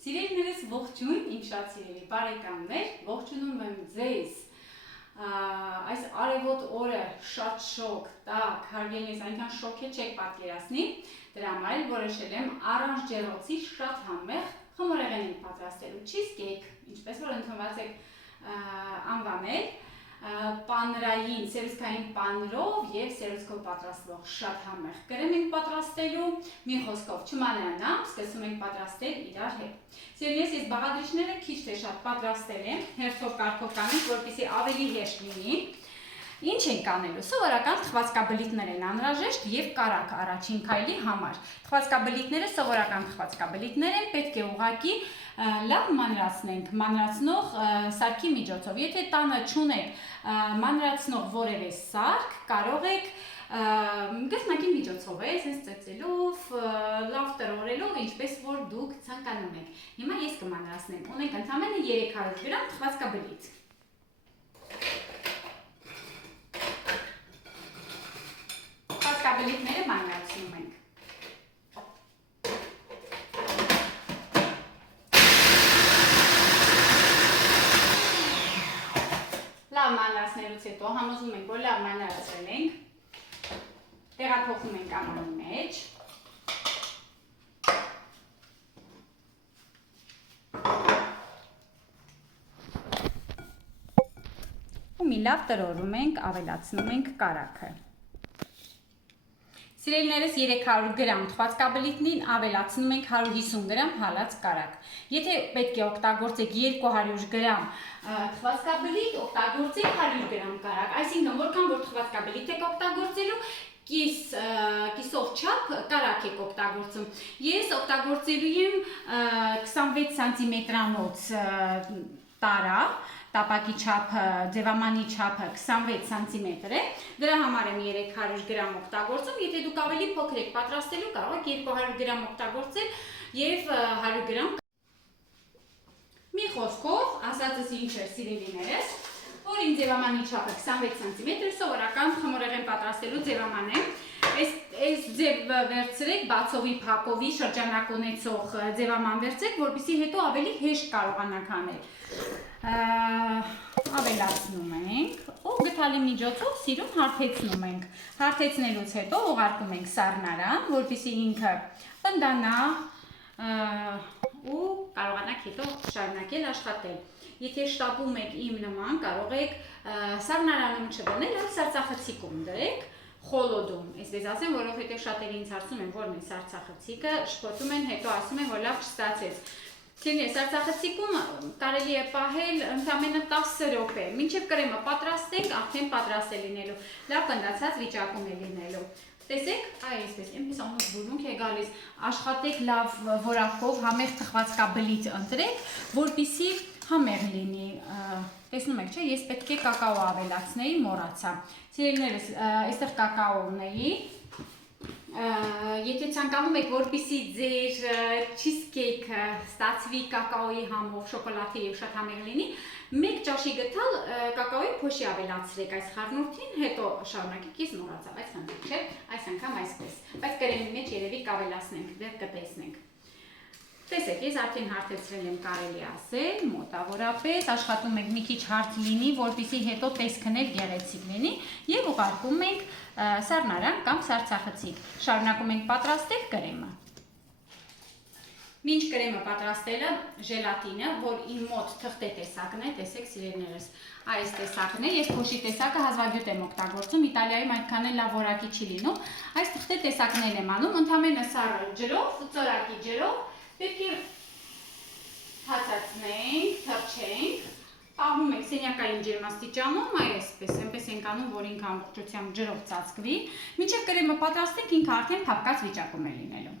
Սիրելիներս ողջույն, իմ շատ սիրելի բարեկամներ, ողջունում եմ ձեզ այս արևոտ օրը շատ շոգ, տաք, հարգելիս այնքան շոգ է չեք պատկերացնի, դրա համար որոշել եմ առանց ջեռոցի շատ համեղ խմորեղենի պատրաստելու cheesecake, ինչպես որ ընդունված եք անվանել, պանրային, սերուցքային պանրով և սերուցքով պատրաստվող շատ համեղ կրեմ ենք պատրաստելու, մի խոսքով չմանրանամ, սկսում ենք պատրաստել իրար հետ։ Սիրելիներս, ես բաղադրիչները քիչ թե շատ պատրաստել եմ, հերթով կարգով կանենք, որպեսզի ավելի հեշտ լինի։ Ինչ ենք անելու, սովորական թխվածքաբլիթներ են անհրաժեշտ և կարակ առաջին քայլի համար։ Թխվածքաբլիթները սովորական թխվածքաբլիթներ են, պետք է ուղղակի լավ մանրացնենք, մանրացնող սարքի միջոցով։ Եթե տանը չունեք մանրացնող որևէ սարք, կարող եք գծնակի միջոցով է, այսպես ծեծելով, լավ տրորելով, ինչպես որ դուք ցանկանում եք։ Հիմա ես կմանրացնեմ, ունենք ընդամենը 300 գրամ թխվածքաբլիթ։ Թխվածքաբլիթները մանրացնում ենք։ Լավ մանրացնելուց հետո համոզում ենք, որ լավ մանրացրել ենք, տեղափոխում ենք ամանի մեջ։ Ու մի լավ տրորում ենք, ավելացնում ենք կարագը։ Սիրելիներս 300 գրամ թխվածքաբլիթին ավելացնում ենք 150 գրամ հալած կարագ։ Եթե պետք է օգտագործեք 200 գրամ թխվածքաբլիթ, օգտագործեք 100 գրամ կարագ, այսինքն որքան որ թխվածքաբլիթ եք օգտագործելու, կիսով չափ կարագ եք օգտագործում։ Ես օգտագործելու եմ 26 սանտիմետրանոց տարա, տապակի չափը, ձևամանի չափը 26 սանտիմետր է, դրա համար եմ 300 գրամ օգտագործում, եթե դուք ավելի փոքր եք պատրաստելու, կարող եք 200 գրամ օգտագործել և 100 գրամ։ Մի խոսքով, ասածս ինչ է սիրելիներս, որ իմ ձևամանի չափը 26 սանտիմետր, սովորական խմորեղեն պատրաստելու ձևաման է, այս ձև վերցրեք, բացովի փակովի շրջանակ ունեցող ձևաման վերցրեք, որպեսզի հետո ավելի հեշտ կարողանաք անել։ Ավելացնում ենք ու գթալի միջոցով սիրուն հարթեցնում ենք։ Հարթեցնելուց հետո ուղարկում ենք սառնարան, որպեսզի ինքը պնդանա ու կարողանաք հետո շարունակել աշխատել։ Եթե շտապում եք իմ նման, կարող եք սառնարանում չդնել, այլ սառցախցիկում դրեք, խոլոդում, այսպես ասեմ, որովհետև շատերը ինձ հարցնում են, որն է սառցախցիկը, շփոթում են, հետո ասում են, որ լավ չստացեց։ Սառցախցիկում կարելի է պահել ընդամենը 10 րոպե, մինչև կրեմը պատրաստենք, արդեն պատրաստ է լինելու, լավ պնդացած վիճակում է լինելու։ Տեսեք, այսպես, այնպես ամուր բուրմունք է գալիս, աշխատեք լավ որակով, համեղ թխվածքաբլիթ ընտրեք, որպեսզի համեղ լինի։ Տեսնում եք, չէ, ես պետք է կակաո ավելացնեի, մոռացա։ Սիրելիներս, այստեղ կակաո ունեի։ Եթե ցանկանում եք, որպեսզի ձեր cheesecake-ը ստացվի կակաոյի համով, շոկոլադի և շատ համեղ լինի, 1 ճաշի գթալ կակաոյի փոշի ավելացրեք այս խառնուրդին, հետո շարունակեք, ես մոռացա, բայց խնդրեք, չէ, այս անգամ այսպես, բայց կրեմի մեջ երևի կավելացնենք, դեռ կտեսնենք։ Տեսեք, ես արդեն հարթեցրել եմ, կարելի ասել, մոտավորապես, աշխատում ենք մի քիչ հարթ լինի, որպեսզի հետո տեսքն էլ գեղեցիկ լինի և ուղարկում ենք սառնարան կամ սառցախցիկ։ Շարունակում ենք պատրաստել կրեմը։ Մինչ կրեմը պատրաստելը ժելատինը, որ իմ մոտ թղթե տեսակն է, տեսեք սիրելիներս, այս տեսակն է, ես փոշի տեսակը հազվագյուտ եմ օգտագործում, Իտալիայում այդքան էլ լավ որակի չի լինում, այս թղթե տեսակներն եմ անում, ընդամենը սառը ջրով, ծորակի ջրով, պետք է հացացնենք, թռչենք, պահում ենք սենյակային ջերմաստիճանում, այսպես, այնպես ենք անում, որ ինքը ամբողջությամբ ջրով ծածկվի, մինչև կրեմը պատրաստենք, ինքը արդեն փափկած վիճակում է լինելու։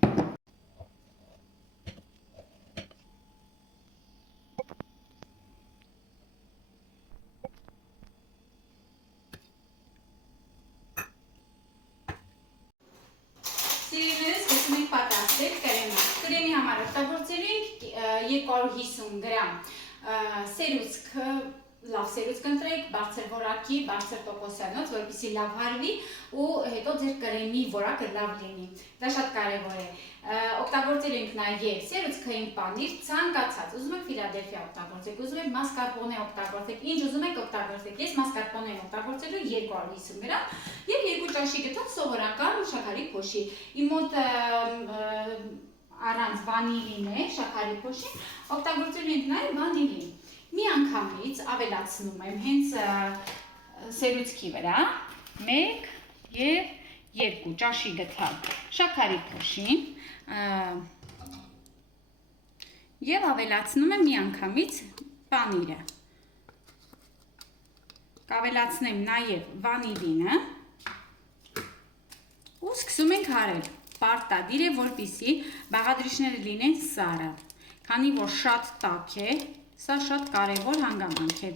Սիրելիներս, սկսում ենք պատրաստել կրեմը։ Կրեմի համար օգտագործելու ենք 250 գրամ սերուցք լավ սերուց կընտրեք, բարձր որակի, բարձր տոկոսանոց, որպեսզի լավ հարվի ու հետո ձեր կրեմի որակը լավ լինի։ Դա շատ կարևոր է։ Օգտագործել ենք նաև սերուցքային պանիր, ցանկացած, ուզում եք Ֆիլադելֆիա օգտագործեք, ուզում եք մասկարպոնե օգտագործեք, ինչ ուզում եք օգտագործեք։ Ես մասկարպոնե եմ օգտագործելու 250 գրամ եւ 2 ճաշի գթած սովորական շաքարի փոշի։ Իմ մոտ առանց վանիլին է շաքարի փոշին, օգտագործելու ենք նաև վանիլին։ Մի անգամից ավելացնում եմ հենց սերուցքի վրա 1 եւ 2 ճաշի գթալ շաքարի փոշին եւ ավելացնում եմ մի անգամից պանիրը։ Կավելացնեմ նաև վանիլինը ու սկսում ենք հարել։ Պարտադիր է, որպեսզի բաղադրիչները լինեն սառը, քանի որ շատ տաք է, սա շատ կարևոր հանգամանք է։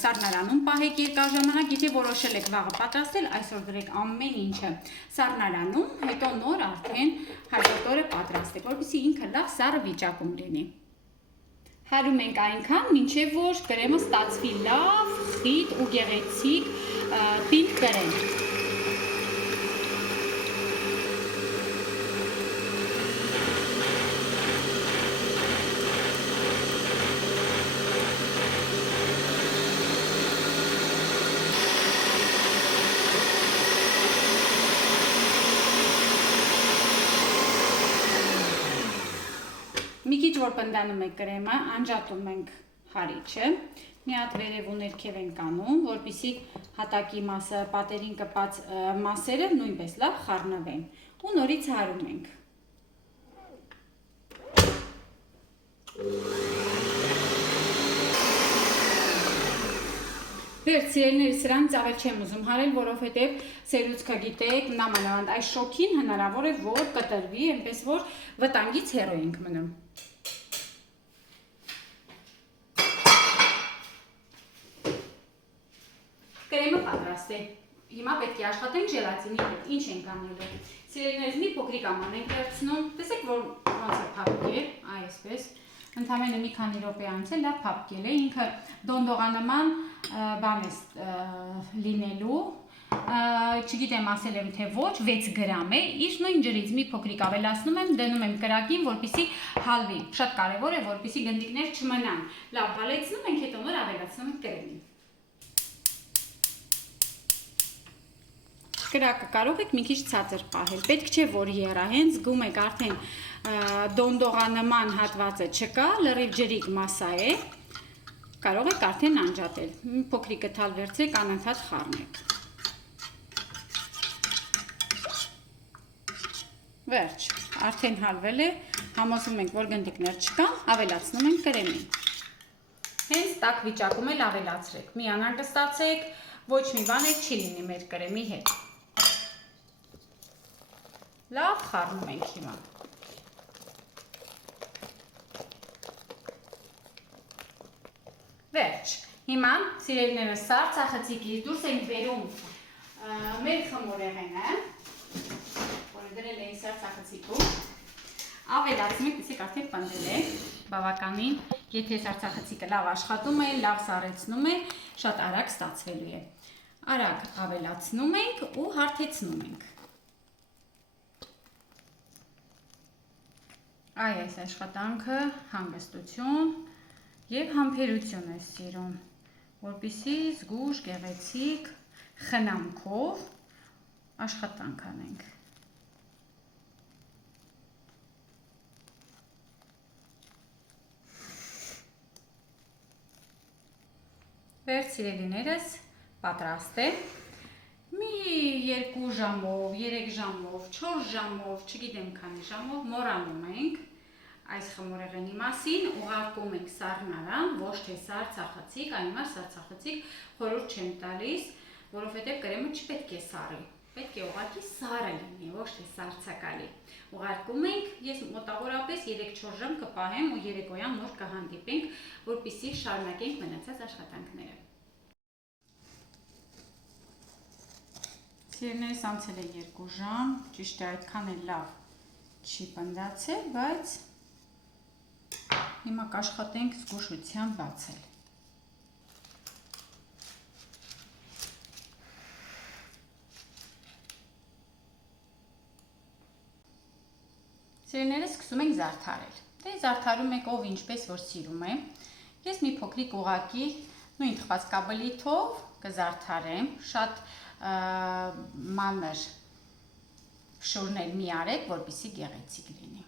Սառնարանում պահեք երկար ժամանակ, եթե որոշել եք վաղը պատրաստել, այսօր դրեք ամեն ինչը սառնարանում, հետո նոր արդեն հաջորդ օրը պատրաստեք, որպեսզի ինքը լավ սառը վիճակում լինի։ Հարում ենք այնքան, մինչև որ կրեմը ստացվի լավ, խիտ ու գեղեցիկ պինդ կրեմ։ Մի քիչ որ պնդանում եք կրեմը, անջատում ենք հարիչը, մի հատ վերև ու ներքև ենք անում, որպեսզի հատակի մասը, պատերին կպած մասերը նույնպես լավ խառնվեն ու նորից հարում ենք։ Վերջ սիրելիներ, սրանից ավել չեմ ուզում հարել, որովհետև սերուցքը գիտեք, նամանավանդ այս շոքին հնարավոր է, որ կտրվի, այնպես որ վտանգից հեռու ենք մնում։ Կրեմը պատրաստ է։ Հիմա պետք է աշխատենք ժելատինի հետ։ Ինչ ենք անելու։ Սիրելիներս մի փոքրիկ աման ենք վերցնում։ Տեսեք, որ ոնց է փափկել, այսպես։ Ընդամենը մի քանի րոպե անց է լավ փափկել է։ Ինքը դոնդողանման բան է լինելու։ Չգիտեմ ասել եմ թե ոչ, 6 գրամ է։ Իր նույն ջրից մի փոքրիկ ավելացնում եմ, դնում եմ կրակին, որպեսզի հալվի։ Շատ կարևոր է, որպեսզի գնդիկներ չմնան։ Լավ հալեցնում ենք, հետո նոր ավելացնում ենք կրեմին։ Կրակը կարող եք մի քիչ ցածր պահել, պետք չէ որ եռա, հենց զգում եք արդեն դոնդողանման հատվածը չկա, լրիվ ջրիկ մասա է, կարող եք արդեն անջատել, փոքրիկ գթալ վերցրեք, անընդհատ խառնեք։ Վերջ, արդեն հալվել է, համոզվում ենք, որ գնդիկներ չկան, ավելացնում ենք կրեմին։ Հենց տաք վիճակում էլ ավելացրեք, մի անհանգստացեք, ոչ մի բան չի լինի մեր կրեմի հետ։ Լավ խառնում ենք հիմա։ Վերջ, հիմա սիրելիներս սառցախցիկից դուրս ենք բերում մեր խմորեղենը, որը դրել ենք սառցախցիկում, ավելացնում ենք, տեսեք արդեն պնդել է, բավականին, եթե սառցախցիկը լավ աշխատում է, լավ սառեցնում է, շատ արագ ստացվելու է։ Արագ ավելացնում ենք ու հարթեցնում ենք։ Այս աշխատանքը հանգստություն և համբերություն է սիրում, որպեսզի զգուշ, գեղեցիկ, խնամքով աշխատանք անենք։ Վերջ սիրելիներս պատրաստ է։ Մի 2 ժամով, 3 ժամով, 4 ժամով, չգիտեմ քանի ժամով մոռանում ենք այս խմորեղենի մասին, ուղարկում ենք սառնարան, ոչ թե սառցախցիկ, այնմար սառցախցիկ խորհուրդ չեմ տալիս, որովհետև կրեմը չպետք է սառի, պետք է ուղղակի սառը լինի, ոչ թե սառցակալի։ Ուղարկում ենք, ես մոտավորապես 3-4 ժամ կպահեմ ու երեկոյան նոր կհանդիպենք, որպեսզի շարունակենք մնացած աշխատանքները։ Սիրելիներս անցել է 2 ժամ, ճիշտ է այդքան էլ լավ չի պնդացել, բայց հիմա կաշխատենք զգուշությամբ բացել։ Սիրելիներս, սկսում ենք զարդարել։ Դե զարդարում եք ով ինչպես որ սիրում է։ Ես մի փոքրիկ ուղակի նույն թխված կաբլիթով կզարդարեմ, շատ մանր փշուրներ մի արեք, որպեսզի գեղեցիկ լինի։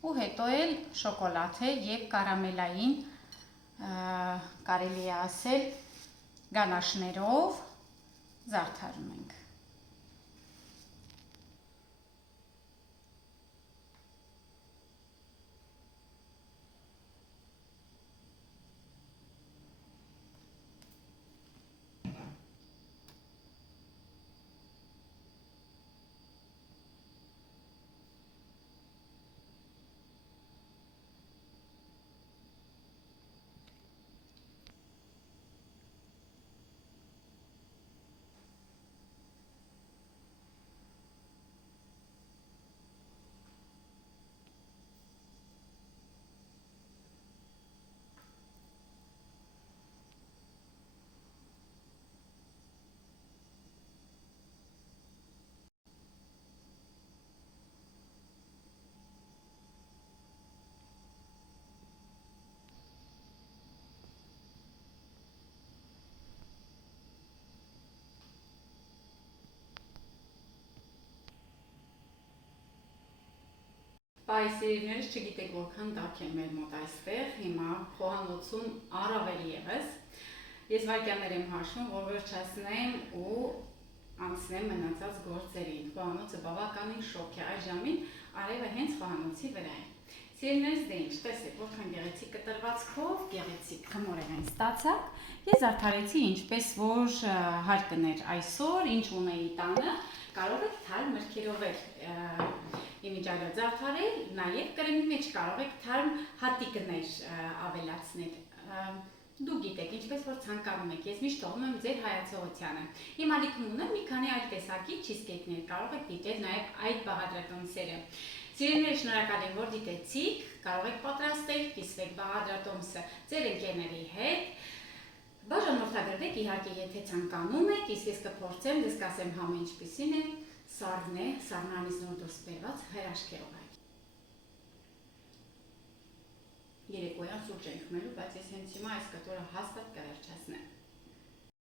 Ու հետո էլ շոկոլադե եւ կարամելային, կարելի է ասել, գանաշներով զարդարում ենք։ Բայց սիրելիներս, չգիտեք որքան տաք է մեր մոտ այստեղ, հիմա խոհանոցում առավել ևս։ Ես վայրկյաններ եմ հաշվում, որ վերջացնեմ ու անցնեմ մնացած գործերին։ Խոհանոցը բավականին շոգ է, այս ժամին արևը հենց խոհանոցի վրա է։ Սիրելիներս, դե ինչ, տեսեք, որքան գեղեցիկ կտրվածքով, գեղեցիկ խմորեղեն ստացակ։ Ես զարդարեցի ինչպես որ հարկն էր այսօր, ինչ ունեի տանը, կարող եք թարմ մրգերով իմիջիայլոց զարդարել, նաև կրեմի մեջ կարող եք թարմ հատիկներ ավելացնել։ Դուք գիտեք, ինչպես որ ցանկանում եք, ես միշտ թողնում եմ ձեր հայացողությանը։ Հիմա լիքում ունեմ մի քանի այլ տեսակի չիզկեյքներ, կարող եք դիտել նաև այդ բաղադրատոմսերը։ Սիրելիներ, շնորհակալ եմ, որ դիտեցիք, կարող եք պատրաստել, կիսվեք բաղադրատոմսը ձեր ընկերների հետ։ Բաժանորդագրվեք, իհարկե, եթե ցանկանում եք, իսկ ես կփորձեմ, դες կասեմ համը ինչպիսին է, սառն է, սառնանից նոր դուրս բերված հրաշքերով է։ Երեկոյան սուրճ ենք խմելու, բայց ես հենց հիմա այս կտորը հաստատ կվերջացնեմ։